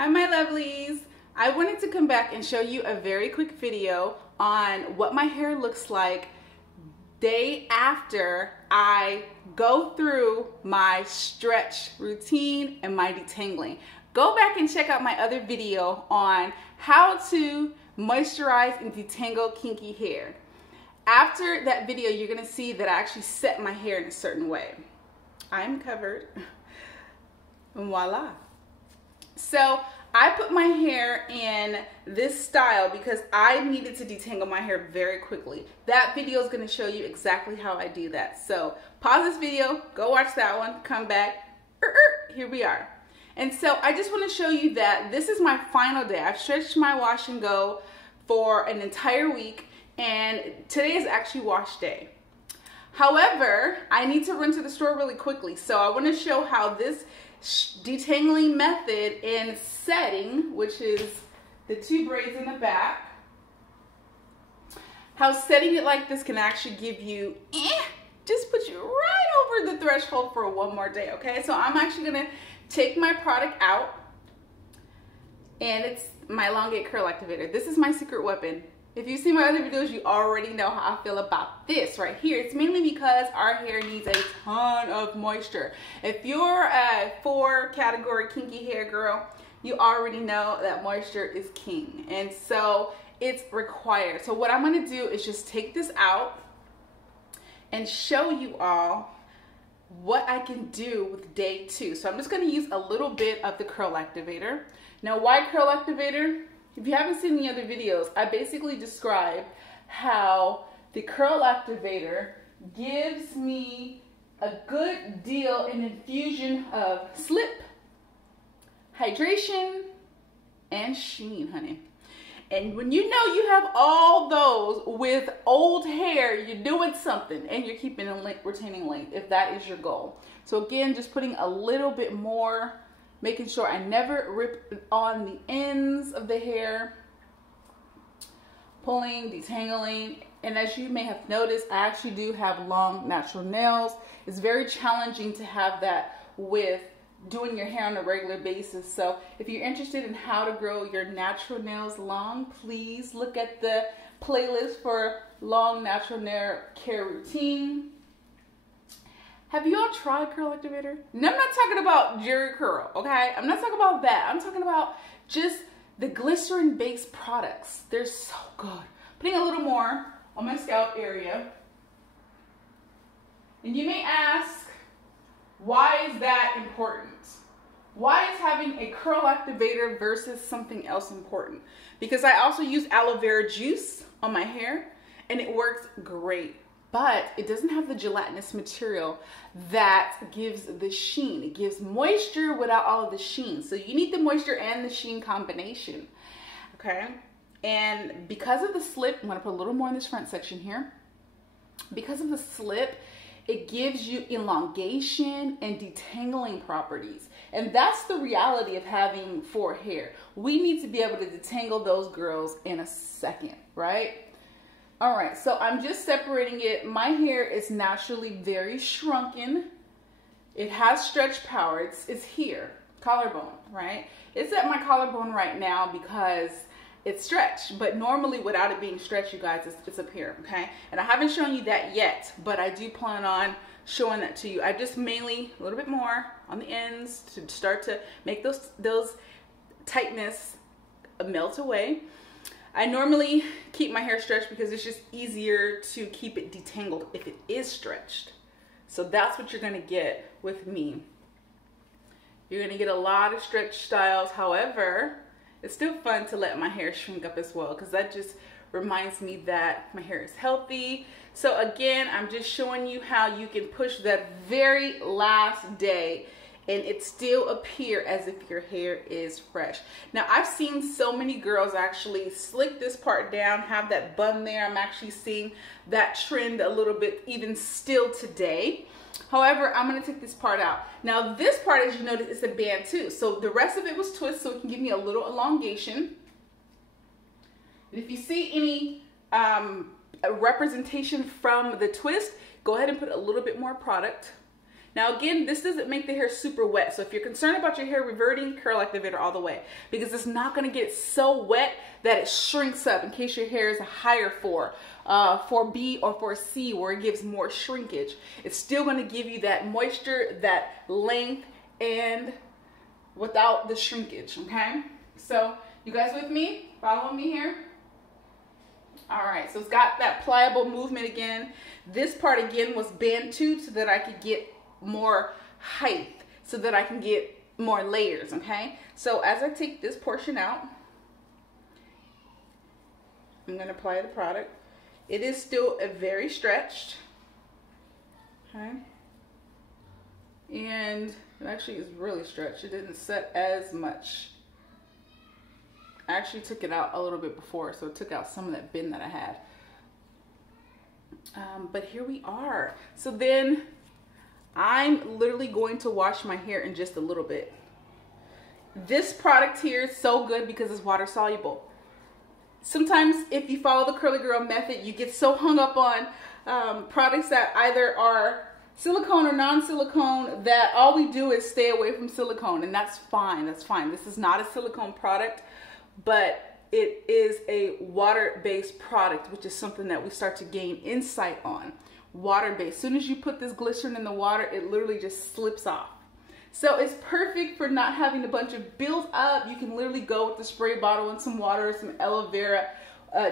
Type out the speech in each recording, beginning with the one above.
Hi my lovelies. I wanted to come back and show you a very quick video on what my hair looks like day after I go through my stretch routine and my detangling. Go back and check out my other video on how to moisturize and detangle kinky hair. After that video, you're gonna see that I actually set my hair in a certain way. I'm covered, and voila. So I put my hair in this style because I needed to detangle my hair very quickly. That video is going to show you exactly how I do that. So pause this video, go watch that one, come back, here we are. And so I just want to show you that this is my final day. I've stretched my wash and go for an entire week, and today is actually wash day. However, I need to run to the store really quickly, so I want to show how this detangling method in setting, which is the two braids in the back, how setting it like this can actually give you, just put you right over the threshold for one more day, okay? So I'm actually gonna take my product out, and it's my elongate curl activator. This is my secret weapon. If you see my other videos, you already know how I feel about this right here. It's mainly because our hair needs a ton of moisture. If you're a 4 category kinky hair girl, you already know that moisture is king. And so it's required. So what I'm gonna do is just take this out and show you all what I can do with day 2. So I'm just gonna use a little bit of the curl activator. Now, why curl activator? If you haven't seen the other videos, I basically describe how the curl activator gives me a good deal in infusion of slip, hydration, and sheen, honey. And when you know you have all those with old hair, you're doing something and you're keeping it retaining length if that is your goal. So again, just putting a little bit more, making sure I never rip on the ends of the hair, pulling, detangling. And as you may have noticed, I actually do have long natural nails. It's very challenging to have that with doing your hair on a regular basis. So if you're interested in how to grow your natural nails long, please look at the playlist for long natural nail care routine. Have you all tried curl activator? No, I'm not talking about Jerry Curl, okay? I'm not talking about that. I'm talking about just the glycerin-based products. They're so good. Putting a little more on my scalp area. And you may ask, why is that important? Why is having a curl activator versus something else important? Because I also use aloe vera juice on my hair, and it works great. But it doesn't have the gelatinous material that gives the sheen. It gives moisture without all of the sheen. So you need the moisture and the sheen combination, okay? And because of the slip, I'm gonna put a little more in this front section here. Because of the slip, it gives you elongation and detangling properties. And that's the reality of having 4 hair. We need to be able to detangle those girls in a second, right? All right, so I'm just separating it. My hair is naturally very shrunken. It has stretch power. It's here, collarbone, right? It's at my collarbone right now because it's stretched, but normally without it being stretched, you guys, it's up here, okay? And I haven't shown you that yet, but I do plan on showing that to you. I just mainly a little bit more on the ends to start to make those tightness melt away. I normally keep my hair stretched because it's just easier to keep it detangled if it is stretched. So that's what you're gonna get with me. You're gonna get a lot of stretch styles. However, it's still fun to let my hair shrink up as well because that just reminds me that my hair is healthy. So again, I'm just showing you how you can push that very last day and it still appear as if your hair is fresh. Now, I've seen so many girls actually slick this part down, have that bun there. I'm actually seeing that trend a little bit even still today. However, I'm gonna take this part out. Now, this part, as you notice, is a band too. So the rest of it was twist, so it can give me a little elongation. And if you see any representation from the twist, go ahead and put a little bit more product. Now again, this doesn't make the hair super wet. So if you're concerned about your hair reverting, curl activator all the way, because it's not gonna get so wet that it shrinks up in case your hair is a higher 4B or 4C, where it gives more shrinkage. It's still gonna give you that moisture, that length, and without the shrinkage, okay? So you guys with me? Following me here? All right, so it's got that pliable movement again. This part again was bantooed so that I could get more height, so that I can get more layers, okay? So as I take this portion out, I'm gonna apply the product. It is still a very stretched, okay? And it actually is really stretched. It didn't set as much. I actually took it out a little bit before, so it took out some of that bend that I had. But here we are. So then I'm literally going to wash my hair in just a little bit. This product here is so good because it's water soluble. Sometimes if you follow the curly girl method, you get so hung up on products that either are silicone or non-silicone that all we do is stay away from silicone, and that's fine. That's fine. This is not a silicone product, but it is a water-based product, which is something that we start to gain insight on. Water-based. As soon as you put this glycerin in the water, it literally just slips off. So it's perfect for not having a bunch of build up. You can literally go with the spray bottle and some water, some aloe vera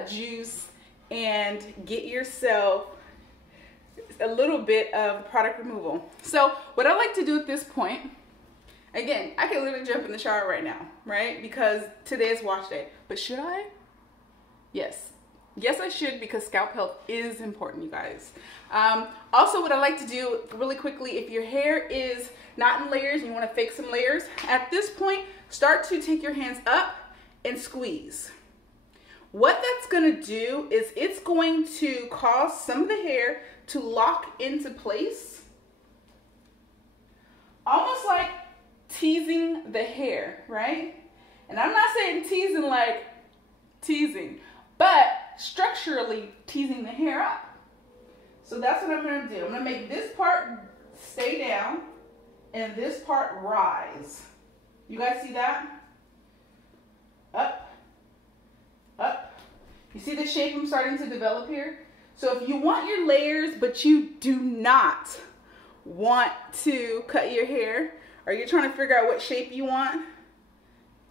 juice, and get yourself a little bit of product removal. So what I like to do at this point, again, I can literally jump in the shower right now, right? Because today is wash day. But should I? Yes. Yes, I should, because scalp health is important, you guys. Also, what I like to do really quickly, if your hair is not in layers and you want to fake some layers, at this point, start to take your hands up and squeeze. What that's going to do is it's going to cause some of the hair to lock into place, almost like teasing the hair, right? And I'm not saying teasing like teasing, but structurally teasing the hair up. So that's what I'm going to do. I'm going to make this part stay down and this part rise. You guys see that? Up, up. You see the shape I'm starting to develop here? So if you want your layers, but you do not want to cut your hair, or you're trying to figure out what shape you want,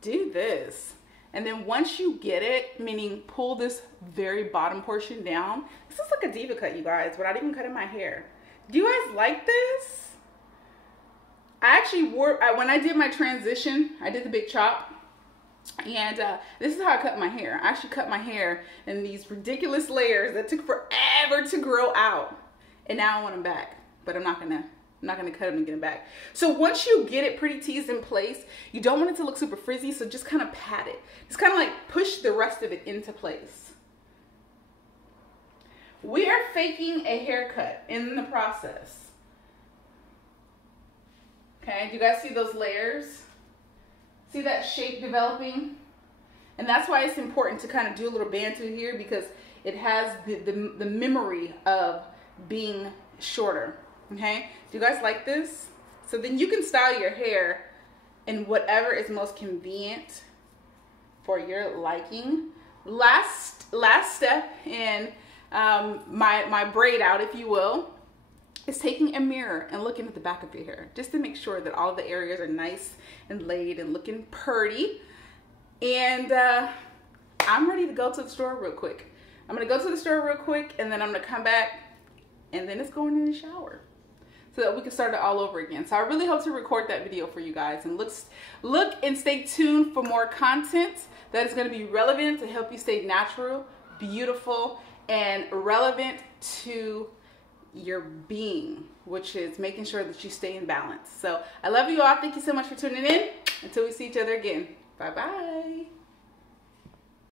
do this. And then once you get it, meaning pull this very bottom portion down. This is like a diva cut, you guys, without even cutting my hair. Do you guys like this? I actually wore, when I did my transition, I did the big chop. And this is how I cut my hair. I actually cut my hair in these ridiculous layers that took forever to grow out. And now I want them back, but I'm not gonna cut them and get them back. So once you get it pretty teased in place, you don't want it to look super frizzy, so just kind of pat it. Just kind of like push the rest of it into place. We are faking a haircut in the process. Okay, do you guys see those layers? See that shape developing? And that's why it's important to kind of do a little bantu here, because it has the memory of being shorter. Okay, do you guys like this? So then you can style your hair in whatever is most convenient for your liking. Last step in my braid out, if you will, is taking a mirror and looking at the back of your hair, just to make sure that all the areas are nice and laid and looking pretty. And I'm ready to go to the store real quick. I'm gonna go to the store real quick, and then I'm gonna come back, and then it's going in the shower, so that we can start it all over again. So I really hope to record that video for you guys, and look and stay tuned for more content that is going to be relevant to help you stay natural, beautiful, and relevant to your being, which is making sure that you stay in balance. So I love you all. Thank you so much for tuning in. Until we see each other again. Bye-bye.